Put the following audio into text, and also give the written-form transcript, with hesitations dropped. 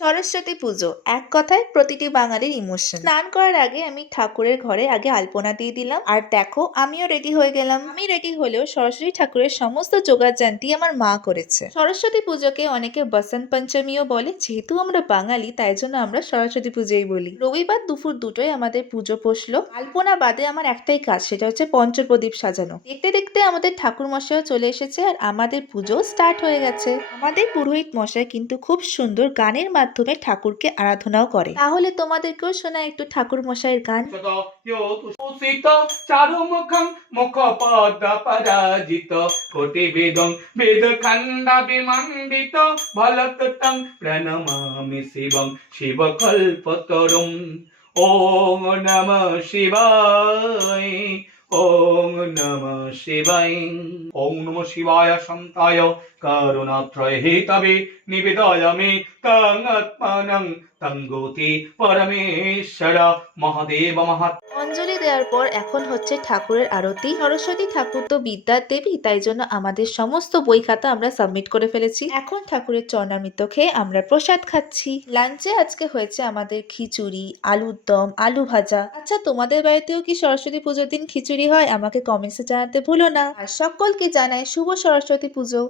সরস্বতী পুজো এক কথায় প্রতিটি বাঙালির ইমোশন। স্নান করার আগে আমি ঠাকুরের ঘরে আগে আলপনা দিয়ে দিলাম, আর দেখো আমিও রেডি হয়ে গেলাম। আমি রেডি হলেও সরস্বতী ঠাকুরের সমস্ত জোগাড়জান্তি আমার মা করেছে। সরস্বতী পুজোকে অনেকে বসন্ত পঞ্চমীও বলে, যেহেতু আমরা বাঙালি তাই জন্য আমরা সরস্বতী পুজোই বলি। রবিবার দুপুর দুটোয় আমাদের পুজো বসলো। আলপনা বাদে আমার একটাই কাজ, সেটা হচ্ছে পঞ্চপ্রদীপ সাজানো। দেখতে দেখতে আমাদের ঠাকুর মশাইও চলে এসেছে আর আমাদের পুজো স্টার্ট হয়ে গেছে। আমাদের পুরোহিত মশাই কিন্তু খুব সুন্দর গানের মাধ্যমে ঠাকুরকে আরাধনাও করে। তাহলে তোমাদেরকেও শোনা একটু ঠাকুর মশাইয়ের গান। চারুমুখম মুখপদ্মপরাজিত কোটিবেদং বেদখণ্ডা বিমণ্ডিত ফলততং প্রণমামি শিবং শিবকল্পতরুম। ওম নমঃ শিবায়, ওম নমঃ শিবায়। ওম নমঃ শিবায় শান্তায় করুণাত্রয় হেতবে নিবেদয়ামি তং আত্মানং তং গতি পরমেশ্বর মহাদেব মহাত্মা। অঞ্জলি দেওয়ার পর এখন হচ্ছে ঠাকুরের আরতি। সরস্বতী ঠাকুর তো বিদ্যার দেবী, তাই জন্য আমাদের সমস্ত বই খাতা আমরা সাবমিট করে ফেলেছি। এখন ঠাকুরের চরণামৃত খেয়ে আমরা প্রসাদ খাচ্ছি। লাঞ্চে আজকে হয়েছে আমাদের খিচুড়ি, আলুর দম, আলু ভাজা। আচ্ছা, তোমাদের বাড়িতেও কি সরস্বতী পুজোর দিন খিচুড়ি হয়? আমাকে কমেন্টসে জানাতে ভুলো না। আর সকলকে জানাই শুভ সরস্বতী পুজো।